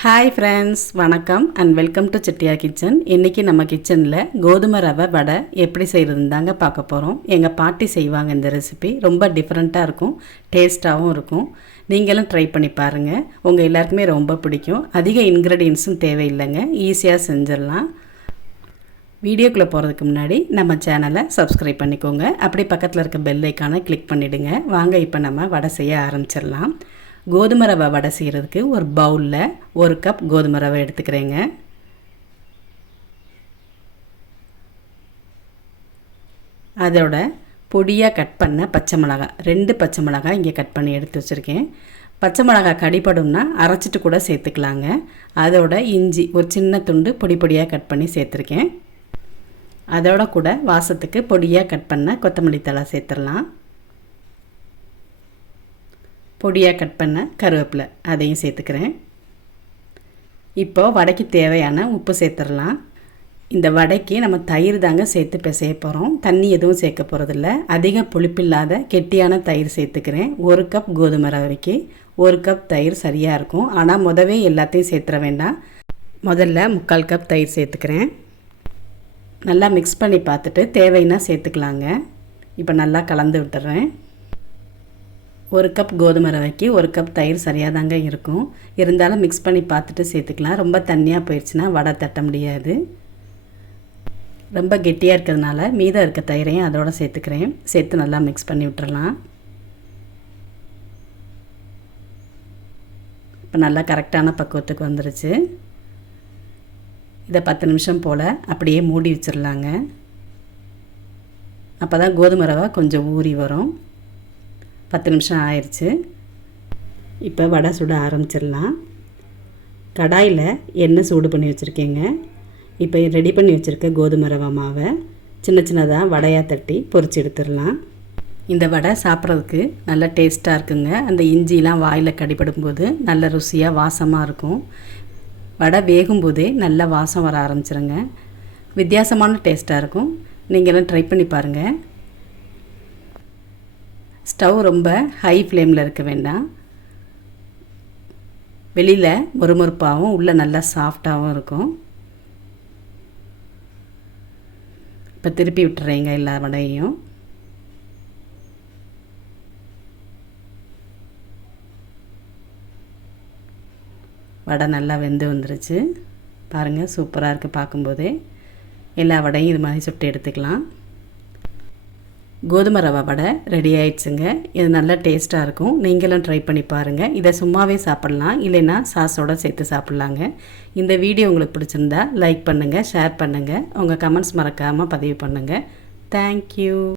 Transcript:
Hi friends, வணக்கம் and welcome to chettiar kitchen. இன்றைக்கி நம்ம கிச்சனில் கோதுமை ரவை வடை எப்படி செய்கிறதுன்னு தாங்க பார்க்க போகிறோம். எங்கள் பாட்டி செய்வாங்க இந்த ரெசிபி. ரொம்ப டிஃப்ரெண்ட்டாக இருக்கும், டேஸ்ட்டாகவும் இருக்கும். நீங்களும் ட்ரை பண்ணி பாருங்கள். உங்கள் எல்லாருக்குமே ரொம்ப பிடிக்கும். அதிக இன்க்ரீடியன்ஸும் தேவையில்லைங்க, ஈஸியாக செஞ்சிடலாம். வீடியோக்குள்ளே போகிறதுக்கு முன்னாடி நம்ம சேனலை சப்ஸ்கிரைப் பண்ணிக்கோங்க. அப்படி பக்கத்தில் இருக்க பெல் ஐக்கானை கிளிக் பண்ணிவிடுங்க. வாங்க இப்போ நம்ம வடை செய்ய ஆரம்பிச்சிடலாம். கோதுமை ரவை வடை செய்கிறதுக்கு ஒரு பவுலில் 1 கப் கோதுமை ரவை எடுத்துக்கிறேங்க. அதோட பொடியாக கட் பண்ண பச்சை மிளகாய் 2 பச்சை மிளகாய் இங்கே கட் பண்ணி எடுத்து வச்சுருக்கேன். பச்சை மிளகாய் கடிப்படும்னா அரைச்சிட்டு கூட சேர்த்துக்கலாங்க. அதோட இஞ்சி ஒரு சின்ன துண்டு பொடி பொடியாக கட் பண்ணி சேர்த்துருக்கேன். அதோட கூட வாசத்துக்கு பொடியாக கட் பண்ண கொத்தமல்லி தழை சேர்த்துடலாம். பொடியாக கட் பண்ண கருவேப்பிலை அதையும் சேர்த்துக்கிறேன். இப்போது வடைக்கு தேவையான உப்பு சேர்த்துடலாம். இந்த வடைக்கு நம்ம தயிர் தாங்க சேர்த்து பிசைய போகிறோம். தண்ணி எதுவும் சேர்க்க போகிறதில்ல. அதிக புளிப்பில்லாத கெட்டியான தயிர் சேர்த்துக்கிறேன். 1 கப் கோதுமை ரவைக்கு 1 கப் தயிர் சரியாக இருக்கும். ஆனால் முதவே எல்லாத்தையும் சேர்த்துற வேண்டாம். முதல்ல 3/4 கப் தயிர் சேர்த்துக்கிறேன். நல்லா மிக்ஸ் பண்ணி பார்த்துட்டு தேவைன்னா சேர்த்துக்கலாங்க. இப்போ நல்லா கலந்து விட்டுறேன். 1 கப் கோதுமை ரவைக்கு 1 கப் தயிர் சரியாக தாங்க இருக்கும். இருந்தாலும் மிக்ஸ் பண்ணி பார்த்துட்டு சேர்த்துக்கலாம். ரொம்ப தண்ணியாக போயிடுச்சுன்னா வடை தட்ட முடியாது. ரொம்ப கெட்டியாக இருக்கிறதுனால மீதம் இருக்க தயிரையும் அதோடு சேர்த்துக்கிறேன். சேர்த்து நல்லா மிக்ஸ் பண்ணி விட்டுறலாம். இப்போ நல்லா கரெக்டான பக்குவத்துக்கு வந்துருச்சு. இதை 10 நிமிஷம் போல் அப்படியே மூடி வச்சிடலாங்க. அப்போ தான் கோதுமை ரவை கொஞ்சம் ஊறி வரும். 10 நிமிஷம் ஆயிடுச்சு. இப்போ வடை சுட ஆரம்பிச்சிடலாம். கடாயில் எண்ணெய் சூடு பண்ணி வச்சுருக்கேங்க. இப்போ ரெடி பண்ணி வச்சுருக்க கோதுமை ரவை மாவை சின்ன சின்னதாக வடையாக தட்டி பொரிச்சு எடுத்துடலாம். இந்த வடை சாப்பிட்றதுக்கு நல்ல டேஸ்ட்டாக இருக்குங்க. அந்த இஞ்சிலாம் வாயில் கடிபடும்போது நல்ல ருசியாக வாசமாக இருக்கும். வடை வேகும்போதே நல்ல வாசம் வர ஆரம்பிச்சிருங்க. வித்தியாசமான டேஸ்ட்டாக இருக்கும். நீங்களும் ட்ரை பண்ணி பாருங்கள். ஸ்டவ் ரொம்ப ஹை ஃப்ளேமில் இருக்க வேண்டாம். வெளியில் மொறுமொறுப்பாகவும் உள்ளே நல்லா சாஃப்டாகவும் இருக்கும். இப்போ திருப்பி விட்டுறேங்க எல்லா வடையும். வடை நல்லா வெந்து வந்துருச்சு பாருங்கள். சூப்பராக இருக்குது பார்க்கும்போதே. எல்லா வடையும் இது மாதிரி சுட்டு எடுத்துக்கலாம். கோதுமை ரவை வடை ரெடி ஆயிடுச்சுங்க. இது நல்லா டேஸ்ட்டாக இருக்கும். நீங்களும் ட்ரை பண்ணி பாருங்கள். இதை சும்மாவே சாப்பிட்லாம், இல்லைன்னா சாஸோடு சேர்த்து சாப்பிட்லாங்க. இந்த வீடியோ உங்களுக்கு பிடிச்சிருந்தா லைக் பண்ணுங்கள், ஷேர் பண்ணுங்கள். உங்கள் கமெண்ட்ஸ் மறக்காமல் பதிவு பண்ணுங்கள். தேங்க்யூ.